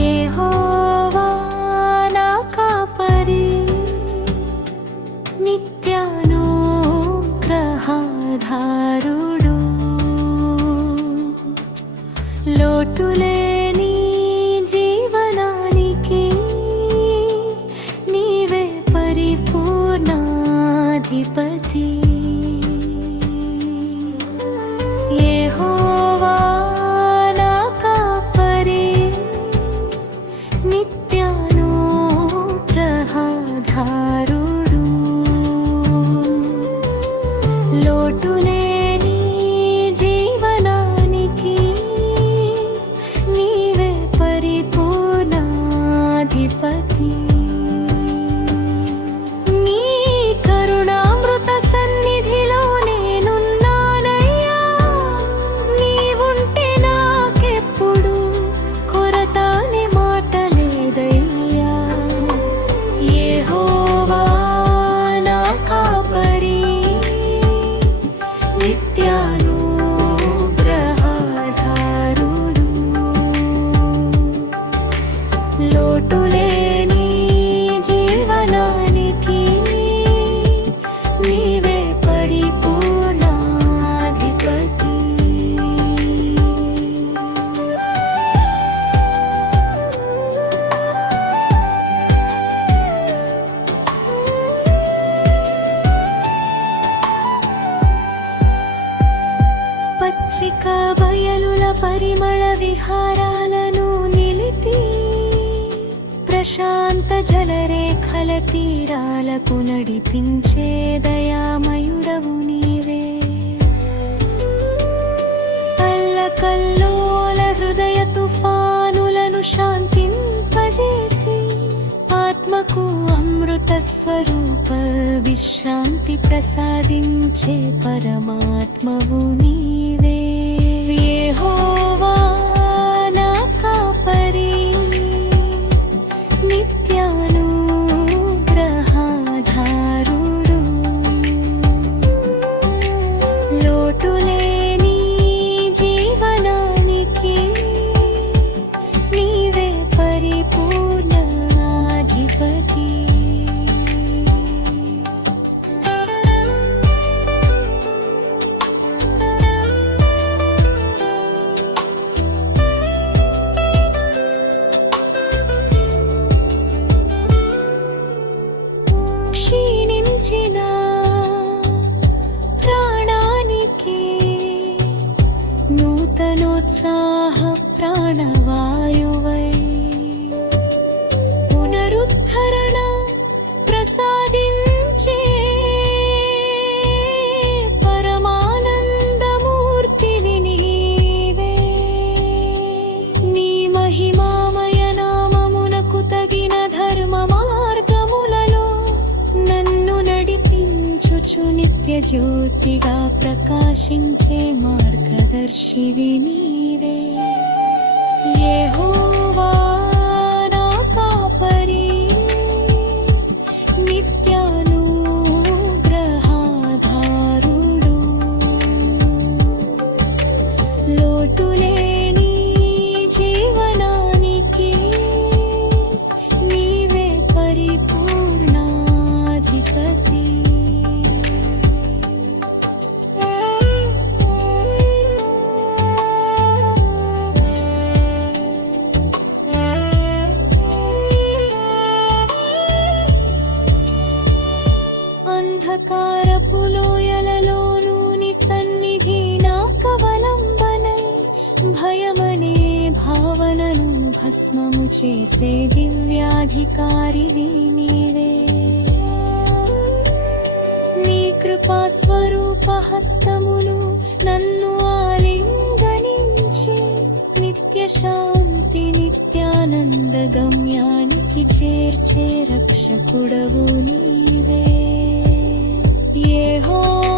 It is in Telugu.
యెహోవా నా కాపరి, నిత్యానుగ్రహధారుడు, లోటులేని జీవనానికి నీవే పరిపూర్ణాధిపతి. యెహోవా నా కాపరి, నిత్యానుగ్రహధారుడు, లోటులేని జీవనానికి నీవే పరిపూర్ణాధిపతి. నీ కరుణామృత సన్నిధిలో నేనున్నానయ్యా, నీవుంటే నాకెప్పుడు కొరత అనే మాట లేదయ్యా. యెహోవా నా కాపరి, నిత్యానుగ్రహధారుడు, లోటులేని జీవనానికి నీవే పరిపూర్ణాధిపతి. పచ్చిక బయలుల పరిమళ విహారాలను నిలిపి, ప్రశాంత జలరేఖల తీరాలకు నడిపించే దయామయుడవు నీవే. అల్లకల్లోల హృదయ తుఫానులను శాంతింపజేసి, ఆత్మకు అమృత స్వరూప విశ్రాంతి ప్రసాదించే పరమాత్మవు నీవే. యెహోవా నా కాపరి, నిత్యానుగ్రహధారుడు, లోటులేని జీవనానికి నీవే పరిపూర్ణాధిపతి. క్షీణించిన ప్రాణానికి నూతనోత్సాహ ప్రాణవాయువై, పునరుద్ధరణ ప్రసాదించే పరమానందమూర్తివి నీవే. నీ మహిమామయ నామమునకు తగిన ధర్మ మార్గములలో నన్ను నడిపించుచు నిత్య జ్యోతిగా ప్రకాశించే మార్గదర్శివి నీవే. యెహోవా నా కాపరి, నిత్యానుగ్రహధారుడు, లోటులేని జీవనానికి నీవే పరిపూర్ణాధిపతి. అంధకారపు లోయలలోనూ నీ సన్నిధి నాకవలంబనై, భయమనే భావనను భస్మము చేసే దివ్యాధికారివి నీవే. నీ కృపా స్వరూప హస్తమును నన్ను ఆలింగనించి, నిత్య శాంతి నిత్యానంద గమ్యానికి సన్నిధికి చేర్చే రక్షకుడవు నీవే యెహోవా